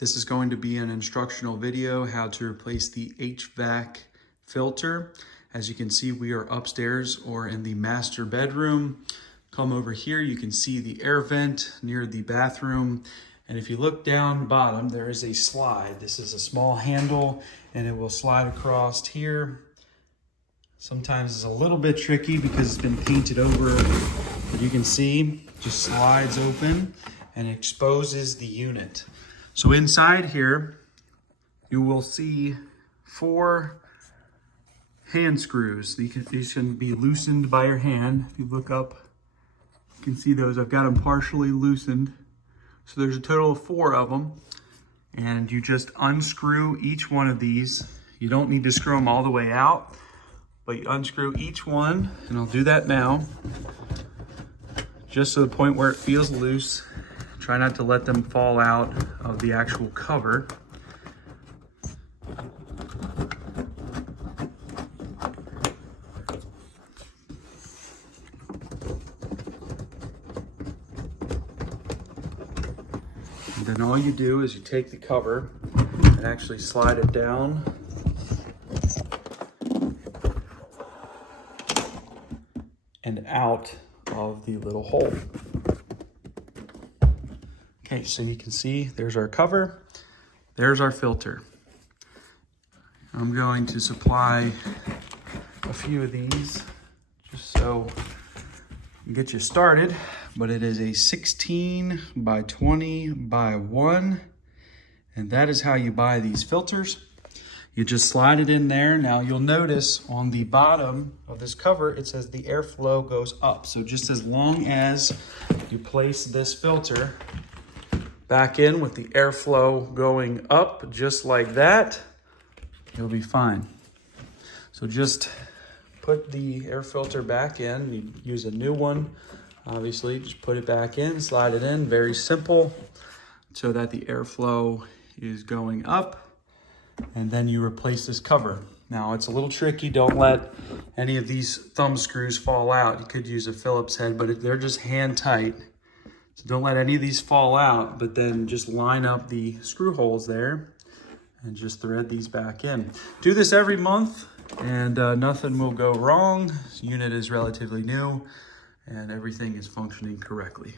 This is going to be an instructional video how to replace the HVAC filter. As you can see, we are upstairs or in the master bedroom. Come over here, you can see the air vent near the bathroom. And if you look down bottom, there is a slide. This is a small handle and it will slide across here. Sometimes it's a little bit tricky because it's been painted over, but you can see just slides open and exposes the unit. So inside here, you will see 4 hand screws. These can be loosened by your hand. If you look up, you can see those. I've got them partially loosened. So there's a total of 4 of them. And you just unscrew each one of these. You don't need to screw them all the way out, but you unscrew each one, and I'll do that now. Just to the point where it feels loose. Try not to let them fall out of the actual cover. And then all you do is you take the cover and actually slide it down. And out of the little hole. Okay, so you can see there's our cover, there's our filter. I'm going to supply a few of these just so I can get you started, but it is a 16 by 20 by 1, and that is how you buy these filters. You just slide it in there. Now you'll notice on the bottom of this cover, it says the airflow goes up. So just as long as you place this filter back in with the airflow going up just like that, you'll be fine. So just put the air filter back in. You use a new one, obviously. Just put it back in, slide it in, very simple, so that the airflow is going up. And then you replace this cover. Now it's a little tricky. Don't let any of these thumb screws fall out. You could use a Phillips head, but they're just hand tight. So don't let any of these fall out, but then just line up the screw holes there and just thread these back in. Do this every month and nothing will go wrong. This unit is relatively new and everything is functioning correctly.